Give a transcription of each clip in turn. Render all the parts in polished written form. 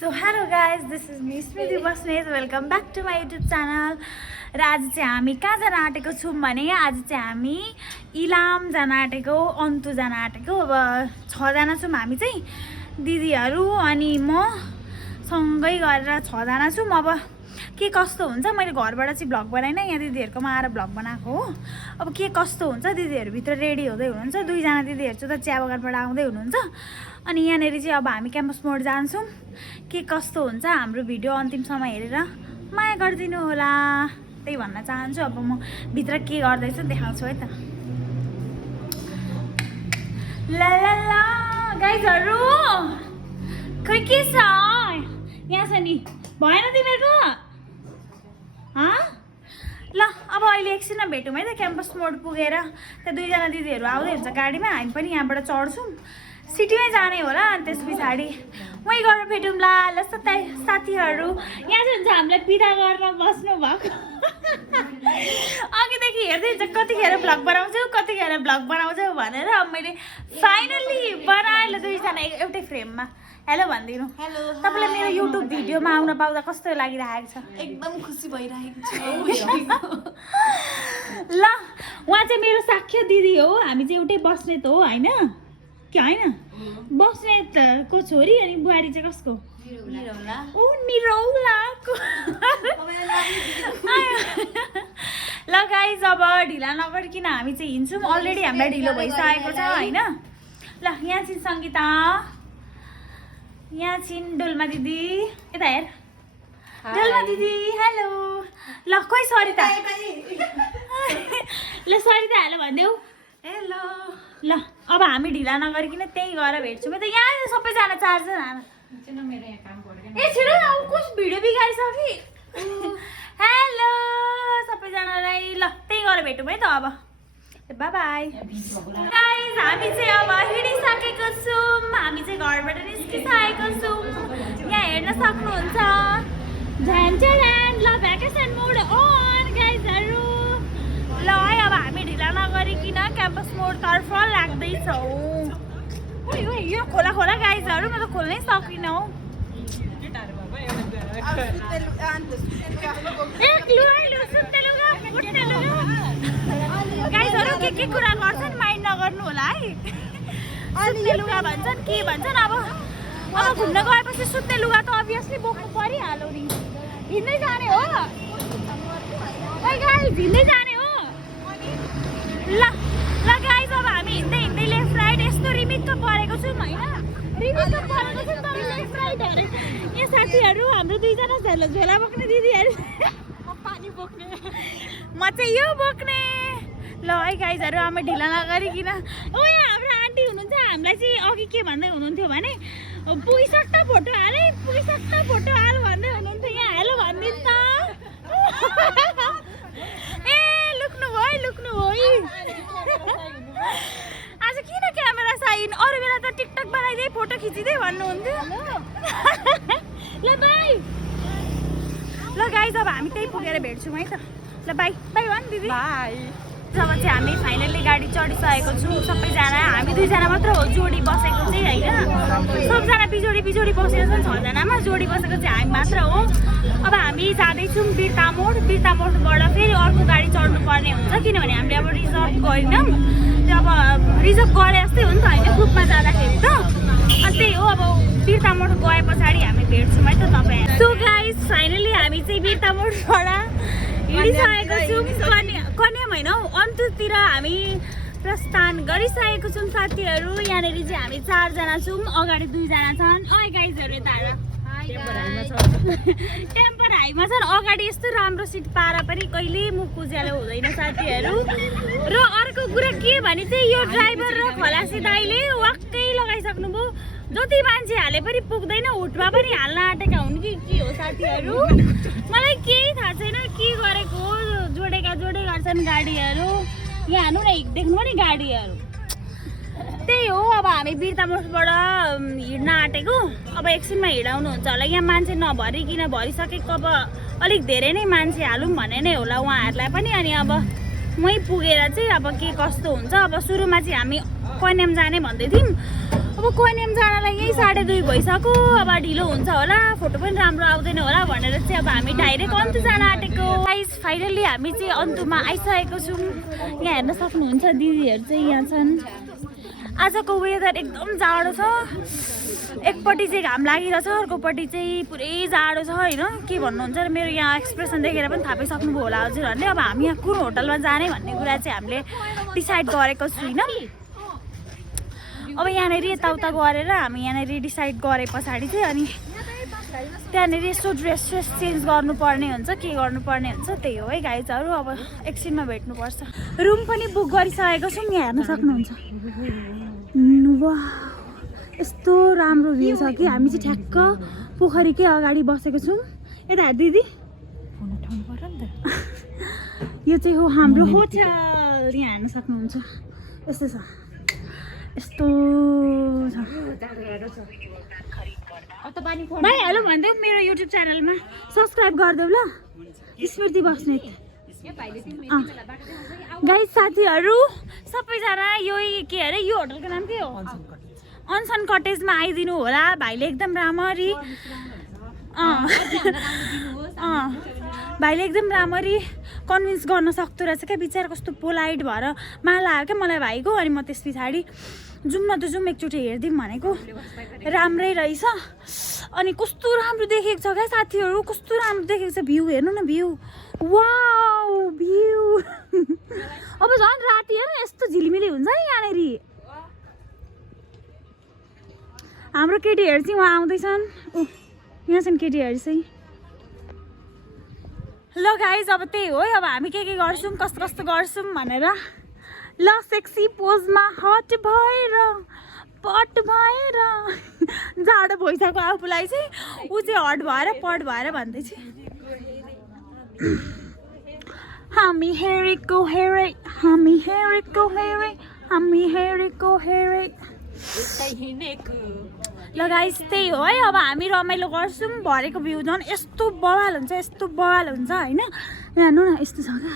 So hello guys, this is me Smriti Basnet. Welcome back to my YouTube channel. र आज चाहिँ हामी कहाँ जान आँटेको छौँ भने आज चाहिँ हामी इलाम जान आँटेको, अन्तु जान आँटेको। अब 6 जना छौँ हामी चाहिँ, दिदीहरू अनि म सँगै गरेर 6 जना छौँ। अब के कस्तो हुन्छ, मैले घरबाट चाहिँ भ्लग बनाइन, यहाँ दिदीहरुकोमा आएर भ्लग बनाएको हो। अब के कस्तो हुन्छ, दिदीहरु भित्र रेडी हुँदै हुनुहुन्छ, 2 जना दिदीहरु चाहिँ त चिया बगानबाट आउँदै हुनुहुन्छ। अनि यहाँनेरि चाहिँ अब हामी क्याम्पस मोड जान्छौँ। के कस्तो हुन्छ हाम्रो भिडियो अन्तिमसम्म हेरेर माया गरिदिनु होला, त्यही भन्न चाहन्छु। अब म भित्र के गर्दैछु देखाउँछु है त। ला ला ला गाइजहरु, खै के छ यहाँ छ नि, भएन तिमीहरुको? ल अब अहिले एकछिनमा भेटौँ है त क्याम्पस मोड पुगेर। त्यहाँ 2 जना दिदीहरू आउँदै हुन्छ गाडीमा, हामी पनि यहाँबाट चढ्छौँ, सिटीमै जाने होला। अनि त्यस पछाडि वहीँ गएर भेटौँला। ल साथीहरू, यहाँ चाहिँ हुन्छ हामीलाई पिदा गर्न बस्नु भएको। अघिदेखि हेर्दै हुन्छ कतिखेर भ्लग बनाउँछु भनेर। अब मैले फाइनल्ली बनाएँ। ल 2 जना एउटै फ्रेममा हेलो भनिदिनु। हेलो, तपाईँलाई मेरो युट्युब भिडियोमा आउन पाउँदा कस्तो लागिरहेको छ? एकदम खुसी भइरहेको छु। ल उहाँ चाहिँ मेरो साख्य दिदी हो, हामी चाहिँ एउटै बस्नेत हो होइन के होइन? बस्नेतको छोरी। अनि बुहारी चाहिँ कसको? ओ निरौलाको। ल गाइज अब ढिला नगरिकन हामी चाहिँ हिँड्छौँ। अलरेडी हामीलाई ढिलो भइसकेको छ होइन। ल यहाँ चाहिँ सङ्गीता, यहाँ छिन् डोल्मा दिदी, यता हेर डोल्मा दिदी, हेलो। ल खोइ सरिता, ल सरिता हेलो भनिदेऊ। हेलो। ल अब हामी ढिला नगरिकन त्यहीँ गएर भेट्छौँ। त यहाँ सबैजना 4 जना ए छिटो न, कुछ भिडियो बिगारिसकि। हेलो सबैजनालाई, ल त्यहीँ गएर भेटौँ है त। अब बाई बाई गाइज, हामी चाहिँ अब हिँडिसकेको छौँ। हामी चाहिँ घरबाट निस्किसकेको छौँ, यहाँ हेर्न सक्नुहुन्छ। ल भ्याकेसन मोड अन गाइजहरू। ल है अब हामी ढिला नगरिकन क्याम्पस मोडतर्फ लाग्दैछौँ। यो खोला खोला गाइजहरू, म त खोल्नै सकिनँ हौ। गाइजहरू के कुरा गर्छन् माइन्ड नगर्नु होला है। सुत्ने लुगा भन्छन् के भन्छन्। अब घुम्न गएपछि सुत्ने लुगा त अभियसली बोक्नु परिहाल्यो नि। हिँड्दै जाने हो गाइज, हिँड्दै जाने हो। ल गाइज अब हामी हिँड्दै लेफ्ट राइट यस्तो रिमिक्क परेको छौँ होइन, रिमिक्क परेको छौँ तर लेफ्ट राइट अरे। यहाँ साथीहरू हाम्रो 2 जना झोला बोक्ने दिदीहरू, पानी बोक्ने, म चाहिँ यो बोक्ने। ल है गाइजहरू हामी ढिला नगरिकन। ओ यहाँ हाम्रो आन्टी हुनुहुन्छ, हामीलाई चाहिँ अघि के भन्दै हुनुहुन्थ्यो भने पुगिसक्छ फोटो हाल है, पुगिसक्छ फोटो हाल भन्दै हुनुहुन्थ्यो। यहाँ हेलो भनिदिनु त। ए लुक्नु भयो। आज किन क्यामेरा साइन, अरू बेला त टिकटक बनाइदिए फोटो खिचिदिए भन्नुहुन्थ्यो। ल बाई। ल गाइज अब हामी त्यही पुगेर भेट्छौँ है त। ल बाई बाई भन् दिदी, बाई। जब चाहिँ हामी फाइनल्ली गाडी चढिसकेको छौँ सबैजना, हामी 2 जना मात्र हो जोडी बसेको चाहिँ होइन। सबजना बिजोडी बसेको छन्, 6 जनामा जोडी बसेको चाहिँ हामी मात्र हो। अब हामी जाँदैछौँ बिर्ता मोडबाट फेरि अर्को गाडी चढ्नु पर्ने हुन्छ, किनभने हामीले अब रिजर्भ गरेनौँ। त्यो अब रिजर्भ गरे जस्तै हो नि त होइन, ग्रुपमा जाँदाखेरि त। अनि त्यही हो, अब बिर्ता मोड गए पछाडि हामी भेट्छौँ है त तपाईँ। सो गाइज फाइनली हामी चाहिँ बिर्ता मोडबाट हिँडिसकेको छौँ। कन्याम होइन हौ, अन्तुतिर हामी प्रस्थान गरिसकेको छौँ साथीहरू। यहाँनिर चाहिँ हामी 4 जना छौँ, अगाडि 2 जना छन्। गाइजहरू यता टेम्पर हाईमा छन्। अगाडि यस्तो राम्रो सिट पाएर पनि कहिले मुख उज्यालो हुँदैन साथीहरू। र अर्को कुरा के भने चाहिँ यो ड्राइभर र खलासी दाइले वाक्कै लगाइसक्नु भयो, जति मान्छे हाले पनि पुग्दैन, हुटमा पनि हाल्न आँटेका हुन् कि के हो साथीहरू। मलाई केही थाहा छैन के गरेको हो, जोडे गर्छन् गाडीहरू। यहाँ हाल्नु न, देख्नु पनि गाडीहरू। त्यही हो, अब हामी बिर्ता मोडबाट हिँड्न आँटेको। अब एकछिनमा हिँडाउनुहुन्छ होला। यहाँ मान्छे नभरिकन भरिसकेको, अब अलिक धेरै नै मान्छे हालौँ भने नै होला उहाँहरूलाई पनि। अनि अब वहीँ पुगेर चाहिँ अब के कस्तो हुन्छ। अब सुरुमा चाहिँ हामी कन्याम जाने भन्दै थियौँ, अब कोइनेम जानलाई यही 2:30 भइसक्यो। अब ढिलो हुन्छ होला, फोटो पनि राम्रो आउँदैन होला भनेर चाहिँ अब हामी डाइरेक्ट अन्तु जान आँटेको। गाइस फाइनल्ली हामी चाहिँ अन्तुमा आइसकेको छौँ। यहाँ हेर्न सक्नुहुन्छ दिदीहरू चाहिँ यहाँ छन्। आजको वेदर एकदम जाडो छ, एकपट्टि चाहिँ घाम लागिरहेछ, अर्कोपट्टि चाहिँ पुरै जाडो छ होइन। के भन्नुहुन्छ र मेरो यहाँ एक्सप्रेसन देखेर पनि थाहा पाइसक्नुभयो होला हजुरहरूले। अब हामी यहाँ कुन होटलमा जाने भन्ने कुरा चाहिँ हामीले डिसाइड गरेको छुइनँ। अब यहाँनिर यताउता गरेर हामी यहाँनिर डिसाइड गरे पछाडि चाहिँ अनि त्यहाँनिर यसो ड्रेस चेन्ज गर्नुपर्ने हुन्छ, के गर्नुपर्ने हुन्छ त्यही हो है गाइजहरू। अब एकछिनमा भेट्नुपर्छ। रुम पनि बुक गरिसकेको छौँ। यहाँ हेर्न सक्नुहुन्छ। वाह यस्तो राम्रो भ्यू छ कि हामी चाहिँ ठ्याक्क पोखरीकै अगाडि बसेको छौँ। यता हेर दिदी, यो चाहिँ हो हाम्रो होटल। यहाँ हेर्न सक्नुहुन्छ यस्तो छ, यस्तो छ। भाइ हेलो भनिदेऊ मेरो युट्युब च्यानलमा सब्सक्राइब गरिदेऊ ल, स्मृति बस्नेत। गाइस साथीहरू सबैजना यही के अरे यो होटलको नाम के हो? अनसन कटेजमा आइदिनु होला। भाइले एकदम राम्ररी भाइले एकदम राम्ररी कन्भिन्स गर्न सक्दो रहेछ क्या। बिचारा कस्तो पोलाइट भएर माला आयो क्या मलाई भाइको। अनि म त्यस पछाडि जाउँ न त जाउँ एकचोटि हेरिदिउँ भनेको, राम्रै रहेछ। अनि कस्तो राम्रो देखेको छ क्या साथीहरू, कस्तो राम्रो देखेको छ। भ्यू हेर्नु न, भ्यू वाउ भ्यू। अब झन् राति हेर्नु यस्तो झिलिमिली हुन्छ है यहाँनिर। हाम्रो केटीहरू चाहिँ उहाँ आउँदैछन्। ओ यहाँ छन् केटीहरू चाहिँ। ल गाइज अब त्यही हो। अब हामी के गर्छौँ, कस्तो कस्तो गर्छौँ भनेर। ल सेक्सी पोजमा हट भएर पट भएर जाडो भइसक्यो आफूलाई चाहिँ, ऊ चाहिँ हट भएर पट भएर भन्दैछ। हामी हेरेको हेरे, हामी हेरेको हेरे, हामी हेरेको हेरे। ल गाइस त्यही हो है। अब हामी रमाइलो गर्छौँ। भरेको भ्यू झन् यस्तो बवाल हुन्छ, यस्तो बवाल हुन्छ होइन। यहाँ हेर्नु न यस्तो छ क्या,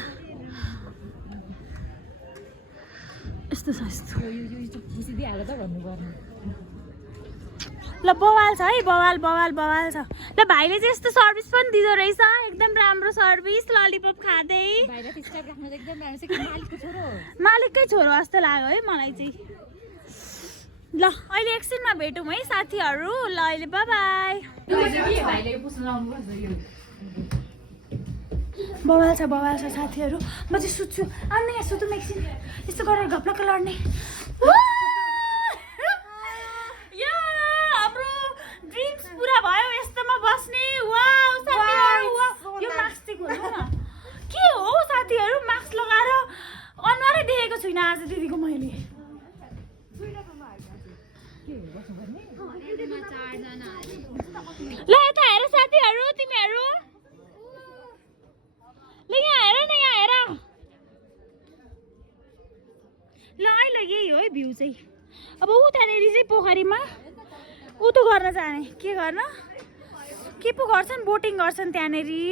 यस्तो छ यस्तो। ल बवाल छ है, बवाल बवाल बवाल छ। ल भाइले चाहिँ यस्तो सर्भिस पनि दिँदो रहेछ, एकदम राम्रो सर्भिस। ललिपप खाँदै मालिककै छोरो जस्तो लाग्यो है मलाई चाहिँ। ल अहिले एकछिनमा भेटौँ है साथीहरू। ल अहिले बाई बाई। बवाल छ साथीहरू। म चाहिँ सुत्छु। अनि यहाँ सुतौँ एकछिन, यस्तो गरेर घप्लक्क लड्ने। हाम्रो ड्रिम्स पुरा भयो यस्तोमा बस्ने। वाउ साथीहरू, यो मास्क चाहिँ खोल्नु न। के हो साथीहरू, मास्क लगाएर अनुहारै देखेको छुइनँ आज दिदीको मैले। ल यता हेर साथीहरू तिमीहरू, ल यहाँ हेर न, यहाँ हेर। ल अहिले यही हो है भ्यू चाहिँ। अब उतानेरि चाहिँ पोखरीमा ऊ त गर्न जाने, के गर्न के पो गर्छन्, बोटिङ गर्छन् त्यहाँनेरि।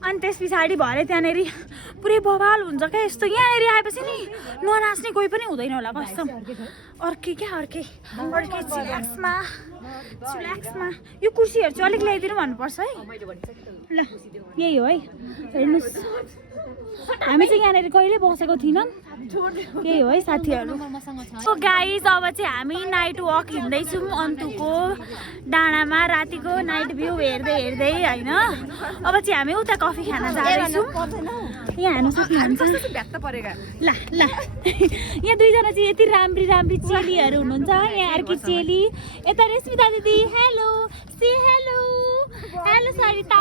अनि त्यस पछाडि भरे त्यहाँनेर पुरै बवाल हुन्छ क्या यस्तो। यहाँनेरि आएपछि नि ननाच्ने कोही पनि हुँदैन होला कसम। अर्कै क्या अर्कै चिल्याक्समा यो कुर्सीहरू चाहिँ अलिक ल्याइदिनु भन्नुपर्छ है। ल यही हो है, हेर्नुहोस् हामी चाहिँ यहाँनिर कहिले बसेको थिएनौँ। यही हो है साथीहरू। सो गाइज अब चाहिँ हामी नाइट वक हिँड्दैछौँ अन्तुको डाँडामा। रातिको नाइट भ्यू हेर्दै हेर्दै होइन। अब चाहिँ हामी उता कफी खान जाँदैछौँ। यहाँ हेर्नु सक्नुहुन्छ। ल ल यहाँ दुईजना चाहिँ यति राम्री राम्री चेलीहरू हुनुहुन्छ। यहाँ अर्की चेली, यता रेस्मिता दिदी हेलो सी हेलो हेलो सरिता।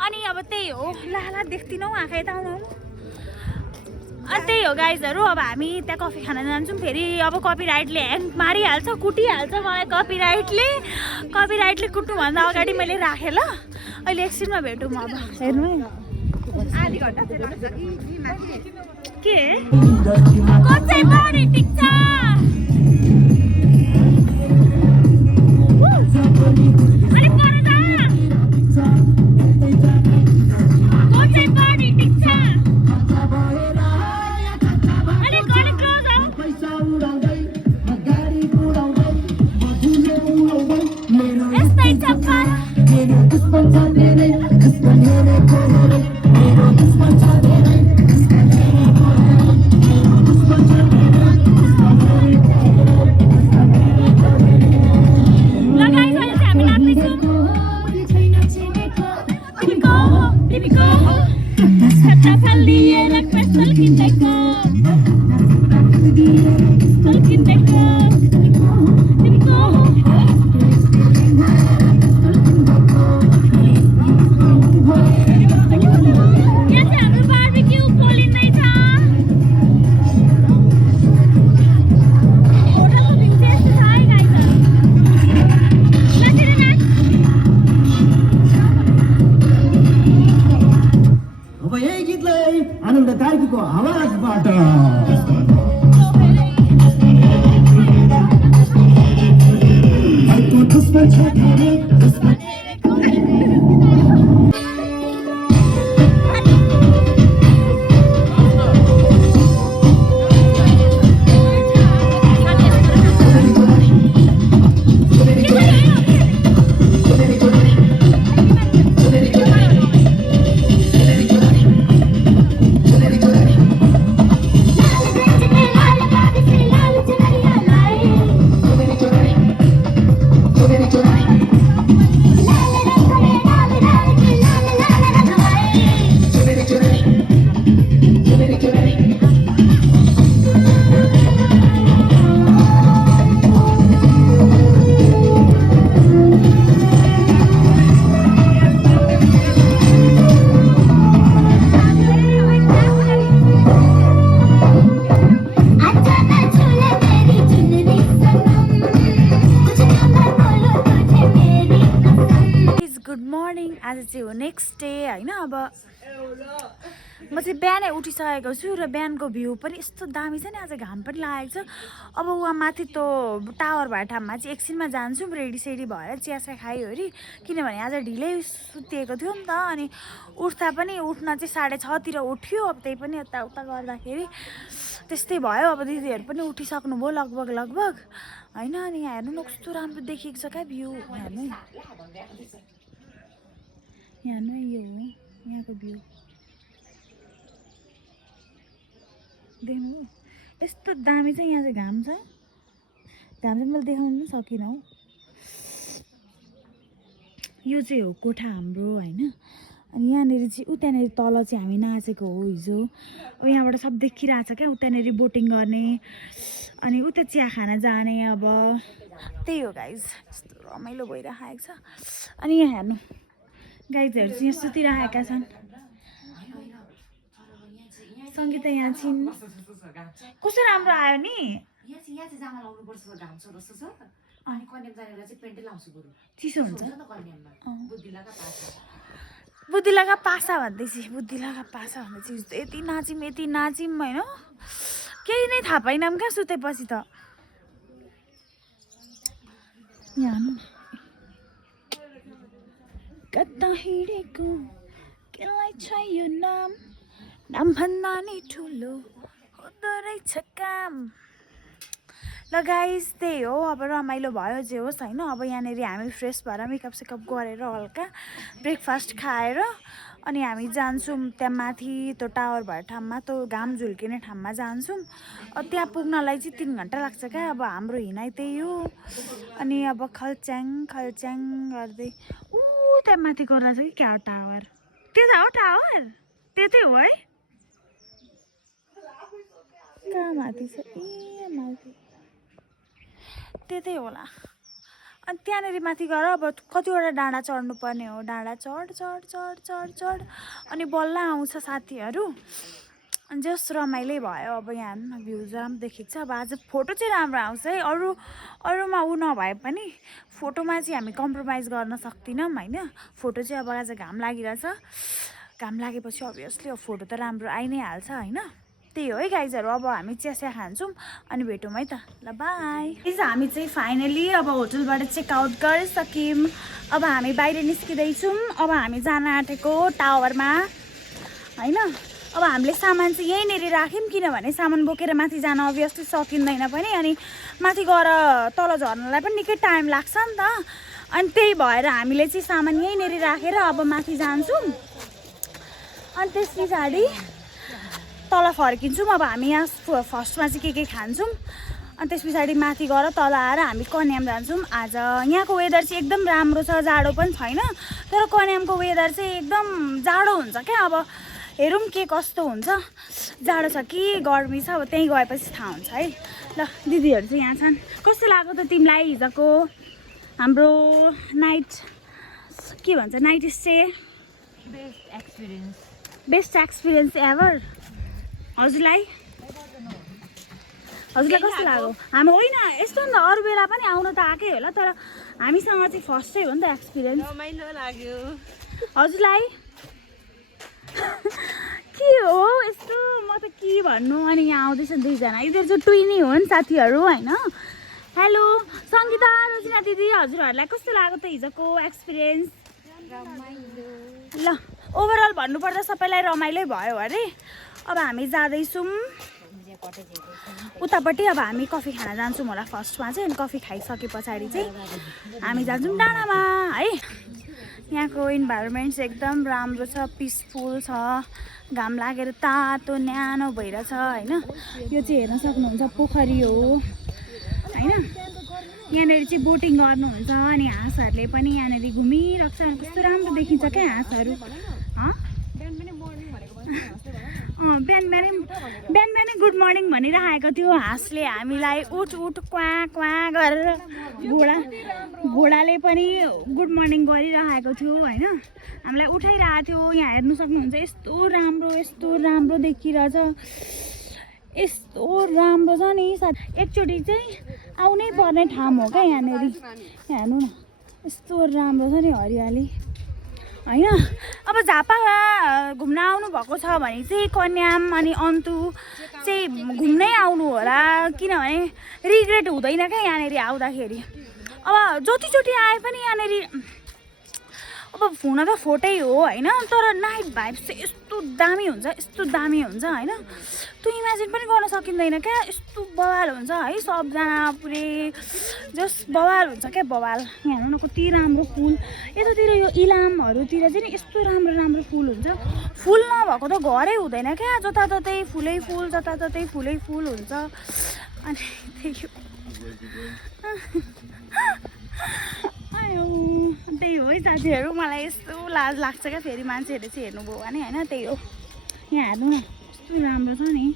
अनि अब त्यही हो। ल ल देख्दिनौ आँखा यता आउनु। अनि त्यही हो गाइजहरू। अब हामी त्यहाँ कफी खान जान्छौँ। फेरि अब कपिराइटले ह्याङ मारिहाल्छ, कुटिहाल्छ मलाई कपिराइटले कुट्नुभन्दा अगाडि मैले राखेँ। ल अहिले एकछिनमा भेटौँ अब। हेर्नु है आधी घन्टा के कसै बढी टिक्छ। अलिक पर जा, कसै बढी टिक्छ। अलिक क्लोज हो। Good morning. आज चाहिँ हो नेक्स्ट डे होइन। अब म चाहिँ बिहानै उठिसकेको छु र बिहानको भ्यू पनि यस्तो दामी छ नि। आज घाम पनि लागेको छ। अब उहाँ माथि त्यो टावर भए ठाउँमा चाहिँ एकछिनमा जान्छु रेडीसेडी भएर चियासा खाइवरी, किनभने आज ढिलै सुतिएको थियो नि त। अनि उठ्दा पनि उठ्न चाहिँ 6:30तिर उठ्यो। अब त्यही पनि यताउता गर्दाखेरि त्यस्तै भयो। अब दिदीहरू पनि उठिसक्नुभयो लगभग होइन। अनि यहाँ हेर्नु न कस्तो राम्रो देखिएको छ क्या भ्यू। हेर्नु यहाँ यो हो यहाँको भ्यू देख्नु यस्तो दामी चाहिँ। यहाँ चाहिँ घाम छ, घाम चाहिँ मैले देखाउनु पनि सकिनँ हौ। यो चाहिँ हो कोठा हाम्रो होइन। अनि यहाँनिर चाहिँ उतानिर तल चाहिँ हामी नाचेको हो हिजो। अब यहाँबाट सब देखिरहेछ क्या। उतानिर बोटिङ गर्ने अनि उता चिया खाना जाने। अब त्यही हो गाइज, यस्तो रमाइलो भइरहेको छ। अनि यहाँ हेर्नु गाइजहरू चाहिँ यहाँ सुतिरहेका छन्। सङ्गीता यहाँ छिन्। कस्तो राम्रो आयो नि। यहाँ चाहिँ जामा लाउनु पर्छ, घाम छ जस्तो छ। अनि कन्याम जानेर चाहिँ पेन्टै लाउँछु बरु, चिसो हुन्छ। कन्याममा बुद्धिलाका पासा बुद्धिलाका पासा भन्दैछ। बुद्धिलाका पासा भन्दैछ। यति नाचिम होइन। केही नै थाहा पाइनँ क्या सुतेपछि त। यहाँ कता हिँडेको केलाई छ यो नाम भन्दा नि ठुलो हुँदो रहेछ काम। ल गाइस त्यही हो। अब रमाइलो भयो जे होस् होइन। अब यहाँनिर हामी फ्रेस भएर मेकअप सेकअप गरेर हल्का ब्रेकफास्ट खाएर अनि हामी जान्छौँ त्यहाँ माथि त्यो टावर भएर ठाउँमा, त्यो घाम झुल्किने ठाउँमा जान्छौँ। त्यहाँ पुग्नलाई चाहिँ 3 घन्टा लाग्छ क्या। अब हाम्रो हिँडाइ त्यही हो। अनि अब खल्च्याङ गर्दै त्यहाँ माथि गरेर छ कि क्या हो टावर। त्यता हो टावर, त्यतै हो है। कहाँ माथि छ? ए माथि त्यतै होला। अनि त्यहाँनिर माथि गएर अब कतिवटा डाँडा चढ्नुपर्ने हो। डाँडा चढ अनि बल्ल आउँछ साथीहरू। अनि जस रमाइलो भयो। अब यहाँ भ्युज राम्रो देखेको छ। अब आज फोटो चाहिँ राम्रो आउँछ है। अरूमा ऊ नभए पनि फोटोमा चाहिँ हामी कम्प्रोमाइज गर्न सक्दैनौँ होइन। फोटो चाहिँ अब आज घाम लागिरहेछ। घाम लागेपछि अभियसली अब फोटो त राम्रो आइ नै हाल्छ होइन। त्यही हो है गाइजहरू। अब हामी चिया खान्छौँ अनि भेटौँ है त। ल बाई। हामी चाहिँ फाइनली अब होटलबाट चेकआउट गरिसक्यौँ। अब हामी बाहिर निस्किँदैछौँ। अब हामी जान आँटेको टावरमा होइन। अब हामीले सामान चाहिँ यहीँनिर राख्यौँ, किनभने सामान बोकेर माथि जान अभियसली सकिँदैन पनि। अनि माथि गएर तल झर्नलाई पनि निकै टाइम लाग्छ नि त। अनि त्यही भएर हामीले चाहिँ सामान यहीँनिर राखेर अब माथि जान्छौँ। अनि त्यस पछाडि तल फर्किन्छौँ। अब हामी यहाँ फर्स्टमा चाहिँ के खान्छौँ। अनि त्यस पछाडि माथि गएर तल आएर हामी कन्याम जान्छौँ। आज यहाँको वेदर चाहिँ एकदम राम्रो छ, जाडो पनि छैन। तर कन्यामको वेदर चाहिँ एकदम जाडो हुन्छ क्या। अब हेरौँ के कस्तो हुन्छ, जाडो छ कि गर्मी छ। अब त्यहीँ गएपछि थाहा हुन्छ है। ल दिदीहरू चाहिँ यहाँ छन्। कस्तो लाग्यो त तिमीलाई हिजोको हाम्रो नाइट के भन्छ night stay? Best experience ever. हजुरलाई कस्तो लाग्यो? हामी होइन यस्तो नि त, अरू बेला पनि आउन त आएकै होला, तर हामीसँग चाहिँ फर्स्टै हो नि त एक्सपिरियन्स। रमाइलो लाग्यो। हजुरलाई के हो यस्तो? म त के भन्नु। अनि यहाँ आउँदैछ 2जना, यिनीहरू चाहिँ ट्विनी हो नि साथीहरू होइन। हेलो सङ्गीता रचिना दिदी हजुरहरूलाई कस्तो लाग्यो त हिजोको एक्सपिरियन्स ल ओभरअल भन्नुपर्दा सबैलाई रमाइलो भयो अरे अब हामी जाँदैछौँ उतापट्टि अब हामी कफी खान जान्छौँ होला फर्स्टमा चाहिँ अनि कफी खाइसके पछाडि चाहिँ हामी जान्छौँ डाँडामा है यहाँको इन्भाइरोमेन्ट चाहिँ एकदम राम्रो छ पिसफुल छ घाम लागेर तातो न्यानो भइरहेछ होइन यो चाहिँ हेर्न सक्नुहुन्छ पोखरी हो होइन यहाँनिर चाहिँ बोटिङ गर्नुहुन्छ अनि हाँसहरूले पनि यहाँनिर घुमिरहेको छ कस्तो राम्रो देखिन्छ क्या हाँसहरू बिहान बिहानै गुड मर्निङ भनिरहेको थियो हाँसले हामीलाई उठ उठ क्वा क्वा गरेर घोडाले पनि गुड मर्निङ गरिरहेको थियो होइन हामीलाई उठाइरहेको थियो यहाँ हेर्नु सक्नुहुन्छ यस्तो राम्रो देखिरहेछ यस्तो राम्रो छ नि एकचोटि चाहिँ आउनै पर्ने ठाउँ हो क्या यहाँनिर हेर्नु न यस्तो राम्रो छ नि हरियाली होइन अब झापामा घुम्न आउनु भएको छ भने चाहिँ कन्याम अनि अन्तु चाहिँ घुम्नै आउनु होला किनभने रिग्रेट हुँदैन क्या यहाँनिर आउँदाखेरि अब जतिचोटि आए पनि यहाँनिर अब हुन त फोटै हो होइन तर नाइट भाइब्स चाहिँ यस्तो दामी हुन्छ होइन त्यो इमेजिन पनि गर्न सकिँदैन क्या यस्तो बवाल हुन्छ है सबजना पुरै जस बवाल हुन्छ क्या बवाल यहाँ हेर्नु न कति राम्रो फुल यतातिर यो इलामहरूतिर चाहिँ नि यस्तो राम्रो फुल हुन्छ फुल नभएको त घरै हुँदैन क्या जताततै फुलै फुल हुन्छ अनि त्यही हो है साथीहरू मलाई यस्तो लाज लाग्छ क्या फेरि मान्छेहरूले चाहिँ हेर्नुभयो भने होइन त्यही हो यहाँ हेर्नु न यस्तो राम्रो छ नि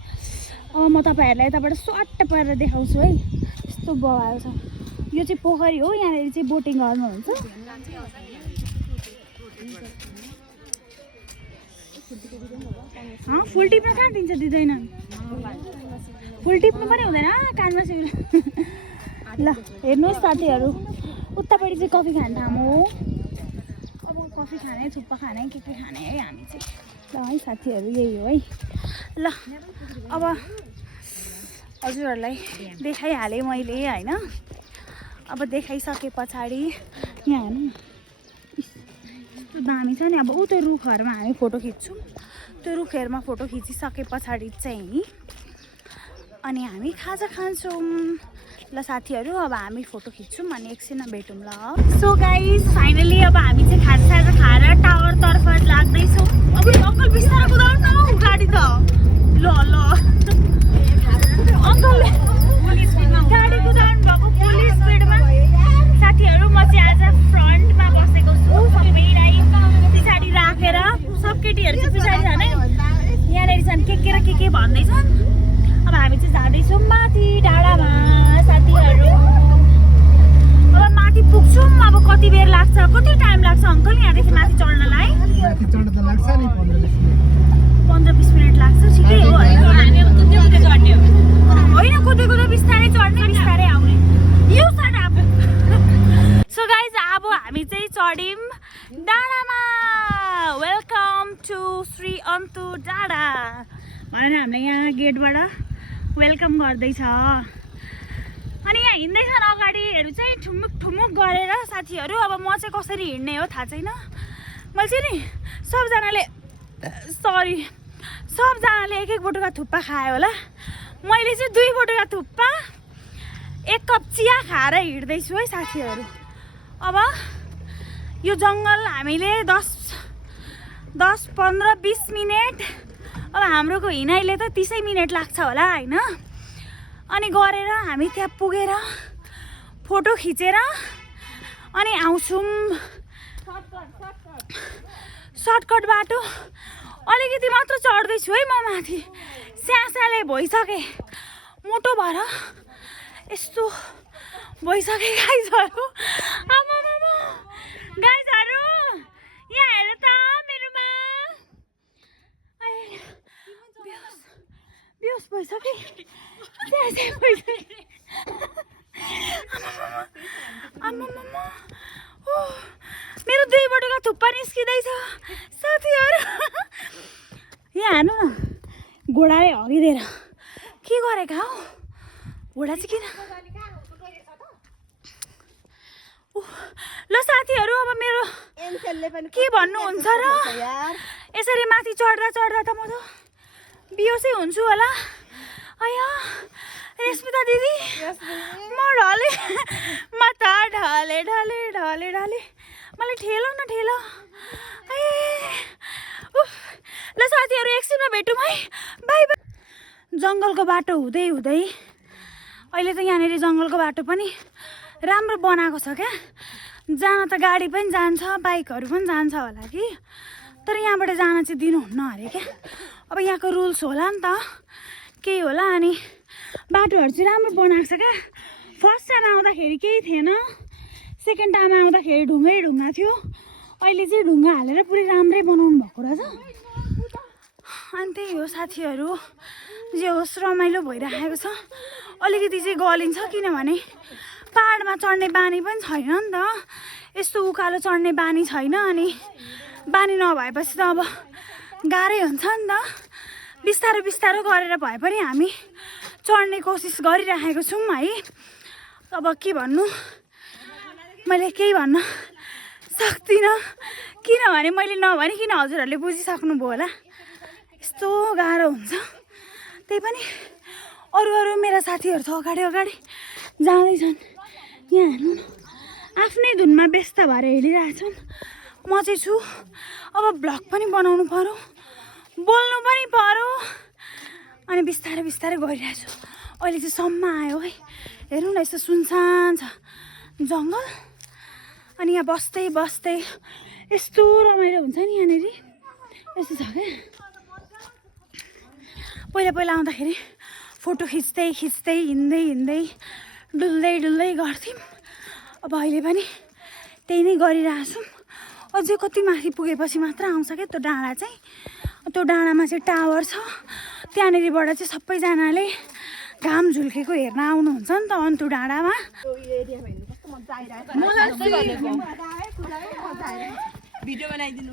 अब म तपाईँहरूलाई यताबाट स्वाट्ट पारेर देखाउँछु है यस्तो बवाल छ यो चाहिँ पोखरी हो यहाँनिर चाहिँ बोटिङ गर्नुहुन्छ फुल टिप्न कहाँ दिन्छ दिँदैन फुल टिप्नु पनि हुँदैन कानमा सिउर ल हेर्नुहोस् साथीहरू उतापट्टि चाहिँ कफी खाने ठाउँ हो अब कफी खाने थुक्पा खाने के खाने है हामी चाहिँ ल है साथीहरू यही हो है ल अब हजुरहरूलाई देखाइहालेँ मैले होइन अब देखाइसके पछाडि यहाँ हेर्नु न यस्तो दामी छ नि अब ऊ त्यो रुखहरूमा हामी फोटो खिच्छौँ त्यो रुखहरूमा फोटो खिचिसके पछाडि चाहिँ अनि हामी खाजा खान्छौँ ल साथीहरू अब हामी फोटो खिच्छौँ अनि एकछिनमा भेटौँ ल सो गाइस फाइनली अब हामी चाहिँ खाजा खाएर टावरतर्फ लाग्दैछौँ अब अङ्कल बिस्तारै कुदाउनु न गाडी त ल अङ्कलले गाडी कुदाउनु भएको फुल स्पिडमा साथीहरू म चाहिँ आज फ्रन्टमा बसेको छु सबैलाई पछाडि राखेर सब केटीहरू चाहिँ पछाडि जाने यहाँनिर छन् के भन्दैछन् अब हामी चाहिँ जाँदैछौँ माथि डाँडामा साथीहरू अब माथि पुग्छौँ अब कति बेर लाग्छ कति टाइम लाग्छ अङ्कल यहाँदेखि माथि चढ्नलाई 15-20 मिनट लाग्छ ठिकै हो होइन कुदै बिस्तारै चढ्ने बिस्तारै आउने यो साइड अब सो गाइज अब हामी चाहिँ चढ्यौँ डाँडामा वेलकम टु श्री अन्तु डाँडा भनेर हामीलाई यहाँ गेटबाट वेलकम गर्दैछ अनि यहाँ हिँड्दैछन् अगाडिहरू चाहिँ ठुमुक गरेर साथीहरू अब म चाहिँ कसरी हिँड्ने हो थाहा छैन मैले चाहिँ नि सबजनाले एक बोटुका थुक्पा खायो होला मैले चाहिँ 2 बोटुका थुक्पा 1 कप चिया खाएर हिँड्दैछु है साथीहरू अब यो जङ्गल हामीले 10-15-20 मिनट अब हाम्रोको हिँडाइले त 30 मिनट लाग्छ होला होइन अनि गरेर हामी त्यहाँ पुगेर फोटो खिचेर अनि आउँछौँ सर्टकट बाटो अलिकति मात्र चढ्दैछु है म माथि स्यासाले भइसके मोटो भएर यस्तो भइसके गाइजहरू यहाँ हेर त मेरोमा बेहोस भइसके मेरो 2 बोटुका थुक्पा निस्किँदैछ साथीहरू यहाँ हेर्नु न घोडाले हगिदिएर के गरेका हौ घोडा चाहिँ किन के भन्नुहुन्छ र यसरी माथि चढ्दा चढ्दा त म त बियोसै हुन्छु होला अया रेस्मिता दिदी म ढले म त ढले ढले ढले ढले मलाई ठेलो न ठेलो ए ल साथीहरू एकछिनमा भेटौँ है बाई बाई जङ्गलको बाटो हुँदै हुँदै अहिले त यहाँनिर जङ्गलको बाटो पनि राम्रो बनाएको छ क्या जान त गाडी पनि जान्छ बाइकहरू पनि जान्छ होला कि तर यहाँबाट जान चाहिँ दिनुहुन्न अरे क्या अब यहाँको रुल्स होला नि त केही होला अनि बाटोहरू चाहिँ राम्रो बनाएको छ क्या फर्स्ट टाइम आउँदाखेरि केही थिएन सेकेन्ड टाइम आउँदाखेरि ढुङ्गै ढुङ्गा थियो अहिले चाहिँ ढुङ्गा हालेर पुरै राम्रै बनाउनु भएको रहेछ अनि त्यही हो साथीहरू जे होस् रमाइलो भइरहेको छ अलिकति चाहिँ गलिन्छ किनभने पाहाडमा चढ्ने बानी पनि छैन नि त यस्तो उकालो चढ्ने बानी छैन अनि बानी नभएपछि त अब गाह्रै हुन्छ नि त बिस्तारो बिस्तारो गरेर भए पनि हामी चढ्ने कोसिस गरिरहेको छौँ है अब के भन्नु मैले केही भन्न सक्दिनँ किनभने मैले नभनिकन हजुरहरूले बुझिसक्नुभयो होला यस्तो गाह्रो हुन्छ त्यही पनि अरू अरू मेरा साथीहरू त अगाडि अगाडि जाँदैछन् यहाँ हेर्नु न आफ्नै धुनमा व्यस्त भएर हिँडिरहेछन् म चाहिँ छु अब भ्लग पनि बनाउनु पर्यो बोल्नु पनि पर्यो अनि बिस्तारै बिस्तारै गइरहेको छु अहिले चाहिँ सम्म आयो है हेर्नु न यस्तो सुनसान छ जङ्गल अनि यहाँ बस्दै बस्दै यस्तो रमाइलो हुन्छ नि यहाँनिर यस्तो छ क्या पहिला पहिला आउँदाखेरि फोटो खिच्दै खिच्दै हिँड्दै हिँड्दै डुल्दै डुल्दै गर्थ्यौँ अब अहिले पनि त्यही नै गरिरहेछौँ अझै कति माथि पुगेपछि मात्र आउँछ क्या त्यो डाँडा चाहिँ त्यो डाँडामा चाहिँ टावर छ त्यहाँनिरबाट चाहिँ सबैजनाले घाम झुल्केको हेर्न आउनुहुन्छ नि त अन्तु डाँडामा भिडियो बनाइदिनु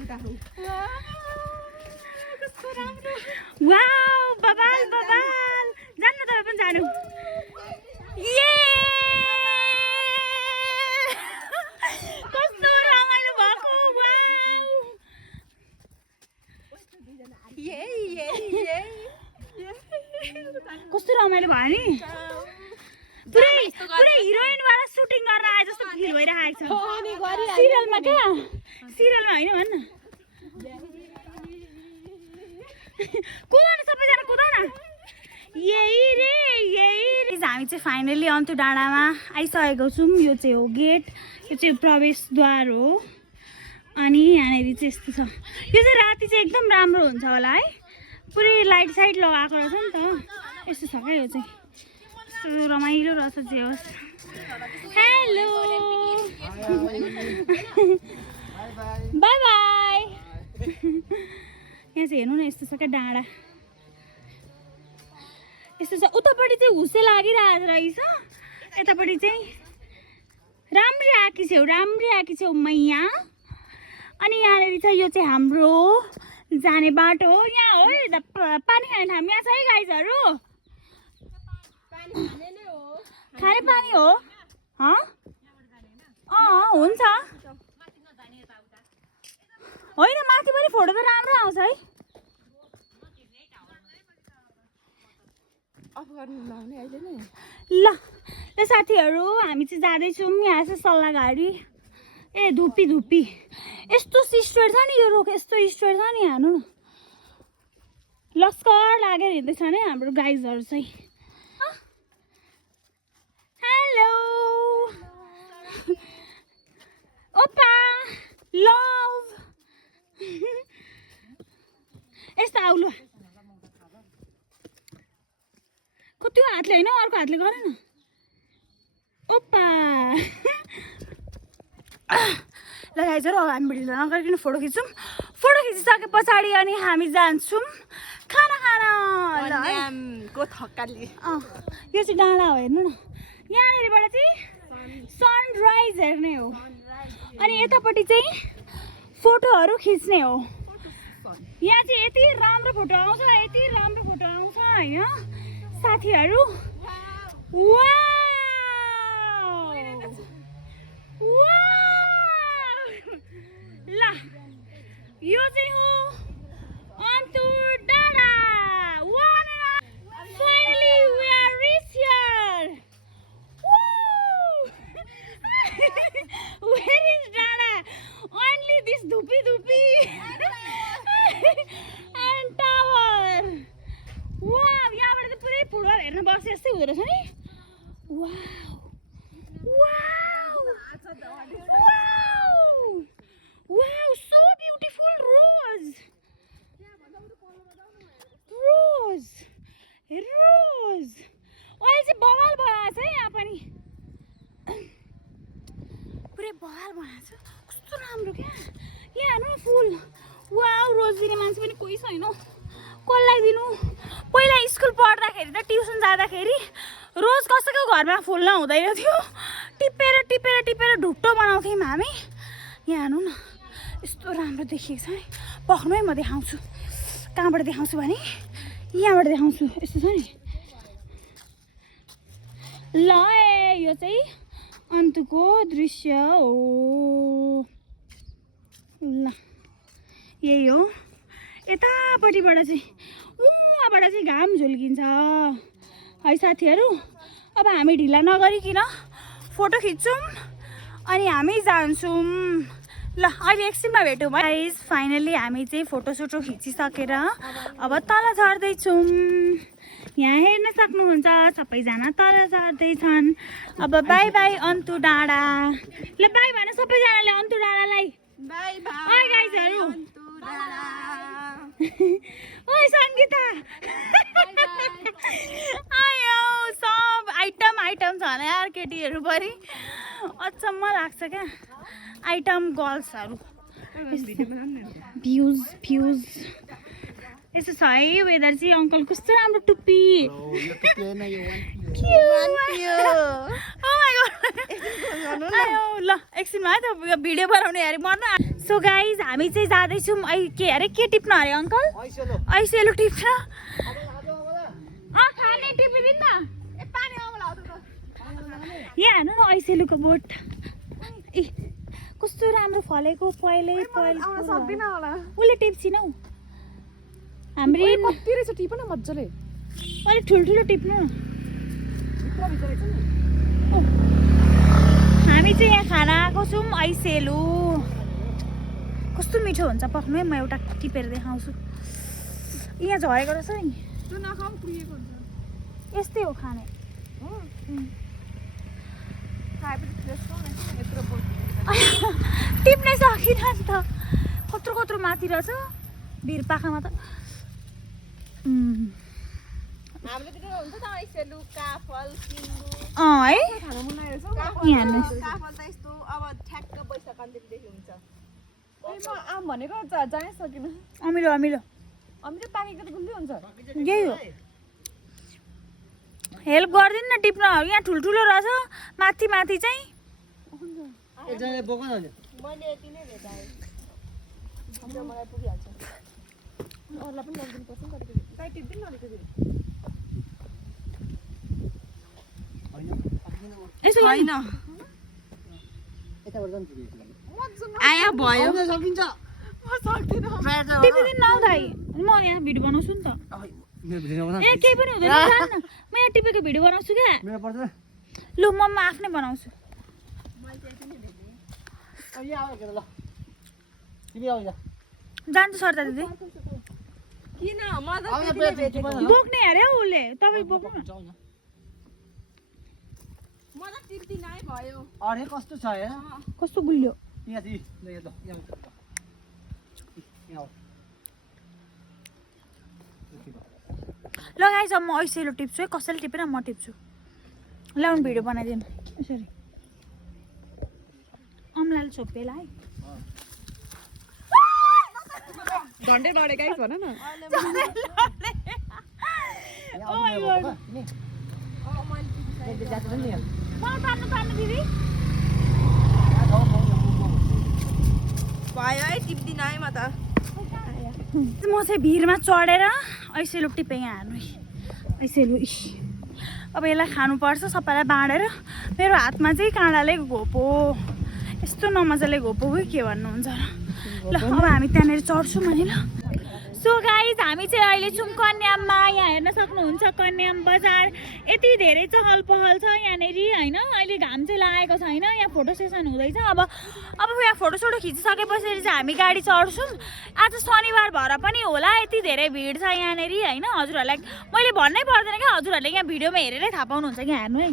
वाउ बबाल बबाल जान्नु तपाईँ पनि जानु ये कस्तो रमाइलो भएको वाउ कस्तो रमाइलो भयो नि पुरै पुरै हिरोइनवाला सुटिङ गरेर आए जस्तो फिल भइरहेको छ सिरियलमा क्या सिरियलमा होइन भन्न कुदा न सबैजना कुदा न यही रे हामी चाहिँ फाइनली अन्तु डाँडामा आइसकेको छौँ यो चाहिँ हो गेट यो चाहिँ प्रवेशद्वार हो अनि यहाँनिर चाहिँ यस्तो छ यो चाहिँ राति चाहिँ एकदम राम्रो हुन्छ होला है पुरै लाइट साइट लगाएको रहेछ नि त यस्तो छ क्या यो चाहिँ यस्तो रमाइलो रहेछ जे होस् हेलो बाई बाई यहाँ चाहिँ हेर्नु न यस्तो छ क्या डाँडा यस्तो छ उतापट्टि चाहिँ हुसे लागिरहेको रहेछ यतापट्टि चाहिँ राम्रै आएकी छेउ मैया अनि यहाँनिर चाहिँ यो चाहिँ हाम्रो जाने बाटो हो यहाँ हो पानी खाने ठाउँ यहाँ छ है गाइजहरू खाने पानी हो हुन्छ होइन माथि पनि फोटो त राम्रो आउँछ है ल साथीहरू हामी चाहिँ जाँदैछौँ यहाँ चाहिँ सल्लाहघारी ए धुप्पी यस्तो स्ट्रेट छ नि यो रोक यस्तो स्ट्रेट छ नि हानु न लस्कर लागेर हिँड्दैछ नि हाम्रो गाइजहरू चाहिँ हेलो ओपा लभ यस्तो आउलो त्यो हातले होइन अर्को हातले गर न ओपा ल गाइजहरू अब हामी भिडियो नगरिकन फोटो खिच्छौँ फोटो खिचिसके पछाडि अनि हामी जान्छौँ खाना खान को थकाली यो चाहिँ डाँडा हो हेर्नु न यहाँनिरबाट चाहिँ सनराइज हेर्ने हो अनि यतापट्टि चाहिँ फोटोहरू खिच्ने हो यहाँ चाहिँ यति राम्रो फोटो आउँछ होइन साथीहरू ल यो चाहिँ हो अन्तु डाँडा। Finally we are reached here. Woo! Where is Dada? Only this dhupi and tower. Wow, यहाँबाट चाहिँ पुरै फुटबल हेर्न बसे जस्तै हुँदो रहेछ नि। Wow. Wow. Wow. Wow, so beautiful rose. Rose. रोज अहिले चाहिँ बवाल बनाएको छ है यहाँ पनि पुरै बवाल बनाएको छ कस्तो राम्रो क्या यहाँ हेर्नु न फुल वाउ रोज दिने मान्छे पनि कोही छैन कसलाई दिनु पहिला स्कुल पढ्दाखेरि त ट्युसन जाँदाखेरि रोज कसैको घरमा फुल नहुँदैन थियो टिपेर टिपेर टिपेर ढुट्टो बनाउँथ्यौँ हामी यहाँ हेर्नु न यस्तो राम्रो देखिएको छ है पख्नु है म देखाउँछु कहाँबाट देखाउँछु भने यहाँबाट देखाउँछु यस्तो छ नि ल यो चाहिँ अन्तुको दृश्य हो ल यही हो यतापट्टिबाट चाहिँ उहाँबाट चाहिँ घाम झुल्किन्छ है साथीहरू अब हामी ढिला नगरिकन फोटो खिच्छौँ अनि हामी जान्छौँ ल अहिले एकछिनमा भेटौँ है गाइस फाइनली हामी चाहिँ फोटोसोटो खिचिसकेर अब तल झर्दैछौँ यहाँ हेर्न सक्नुहुन्छ सबैजना तल झर्दैछन् अब बाई बाई अन्तु डाँडा ल बाई भन सबैजनाले अन्तु डाँडालाई बाई बाई ओइ गाइजहरू ओइ सङ्गीता आयो सब आइटम छ होला यार केटीहरू पनि अचम्म लाग्छ क्या आइटम गर्ल्सहरू भ्युज यसो छ है वेदर चाहिँ अङ्कल कस्तो राम्रो टुप्पी ल एकछिनमा है त भिडियो बनाउने अरे मर्न सो गाइज हामी चाहिँ जाँदैछौँ के अरे के टिप्न अरे अङ्कल ऐसेलु टिप्छ खाने टिपिदिन् न यहाँ हेर्नु न ऐसेलुको बोट ए कस्तो राम्रो फलेको पहिले सक्दिनँ होला उसले टिप्छिन हौ हाम्रो कति रहेछ टिप न मजाले अलिक ठुल्ठुलो टिप्नु हामी चाहिँ यहाँ खाना आएको छौँ ऐसेलु कस्तो मिठो हुन्छ पक्नु है म एउटा टिपेर देखाउँछु यहाँ झरेको रहेछ नि यस्तै हो खाने टिप्नै सकिन नि त कत्रो कत्रो माथि रहेछ भिर पाखामा त भनेको जानै सकिन अमिलो अमिलो अमिलो पाकेको त गुल्दै हुन्छ यही हो हेल्प गरिदिनु न टिप्न यहाँ ठुल्ठुलो रहेछ माथि माथि चाहिँ मैले यति नै भेटाएँ मलाई पुगिहाल्छ अरूलाई पनि लगिदिनु पर्छ नि कति साइड टिप्दिनु अलिकति यसो होइन आया भयो टिपिदिनु न दाइ म यहाँ भिडियो बनाउँछु नि त ए केही पनि हुँदैन जान्न म यहाँ टिपेको भिडियो बनाउँछु क्या लु म आफ्नै बनाउँछु जान्छु सरता दिदी किन बोक्ने अरे हौ उसले तपाईँ बोक्नु न मलाई टिप्दिन है भयो अरे कस्तो छ हेर कस्तो गुल्यो यहाँ चाहिँ ल गाइस अब म ऐसेलु टिप्छु है कसैले टिपेर म टिप्छु ल्याउनु भिडियो बनाइदिनु यसरी अम्लाले छोपेला है झन्डै लडे गाइस भन न पार्नु दिदी भयो है टिप्दिन है म त म चाहिँ भिरमा चढेर ऐसेलु टिपेँ यहाँ हेर्नु ऐसेलु अब यसलाई खानुपर्छ सबैलाई बाँडेर मेरो हातमा चाहिँ काँडाले घोपो यस्तो नमजाले घोपो के भन्नुहुन्छ र ल अब हामी त्यहाँनिर चढ्छौँ भने ल सो गाइज हामी चाहिँ अहिले छौँ कन्याममा यहाँ हेर्न सक्नुहुन्छ कन्याम बजार यति धेरै चहल पहल छ यहाँनिर होइन अहिले घाम चाहिँ लागेको छैन यहाँ फोटो सेसन हुँदैछ अब यहाँ फोटोसोटो खिचिसकेपछि चाहिँ हामी गाडी चढ्छौँ आज शनिबार भएर पनि होला यति धेरै भिड छ यहाँनिर होइन हजुरहरूलाई मैले भन्नै पर्दैन क्या हजुरहरूले यहाँ भिडियोमा हेरेरै थाहा पाउनुहुन्छ कि हेर्नु है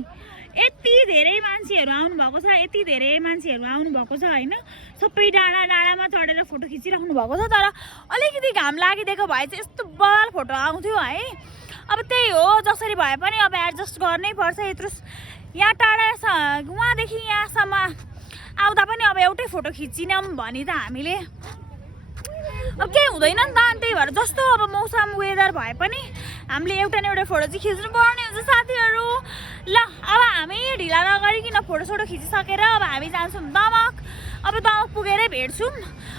यति धेरै मान्छेहरू आउनुभएको छ यति धेरै मान्छेहरू आउनुभएको छ होइन सबै डाँडा डाँडामा चढेर फोटो खिचिराख्नु भएको छ तर अलिकति घाम लागिदिएको भए चाहिँ यस्तो बल फोटो आउँथ्यो है अब त्यही हो जसरी भए पनि अब एडजस्ट गर्नै पर्छ यत्रो यहाँ टाढा उहाँदेखि यहाँसम्म आउँदा पनि अब एउटै फोटो खिचिनौँ भने त हामीले अब केही हुँदैन नि त अनि त्यही भएर जस्तो अब मौसम वेदर भए पनि हामीले एउटा न एउटा फोटो चाहिँ खिच्नु पर्ने हुन्छ साथीहरू ल अब हामी ढिला नगरिकन फोटोसोटो खिचिसकेर अब हामी जान्छौँ दमक अब दमक पुगेरै भेट्छौँ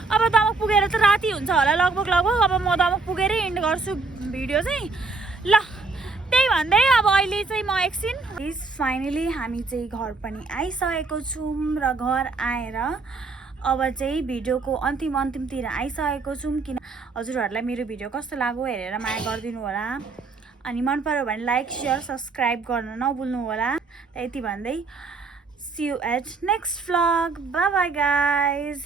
अब दमक पुगेर त राति हुन्छ होला लगभग अब म दमक पुगेरै एन्ड गर्छु भिडियो चाहिँ ल त्यही भन्दै अब अहिले चाहिँ म एकछिन फाइनली हामी चाहिँ घर पनि आइसकेको छौँ र घर आएर अब चाहिँ भिडियोको अन्तिमतिर आइसकेको छौँ किन हजुरहरूलाई मेरो भिडियो कस्तो लाग्यो हेरेर माया गरिदिनु होला अनि मन पर्यो भने लाइक सेयर सब्सक्राइब गर्न नभुल्नु होला यति भन्दै see you at next vlog bye bye guys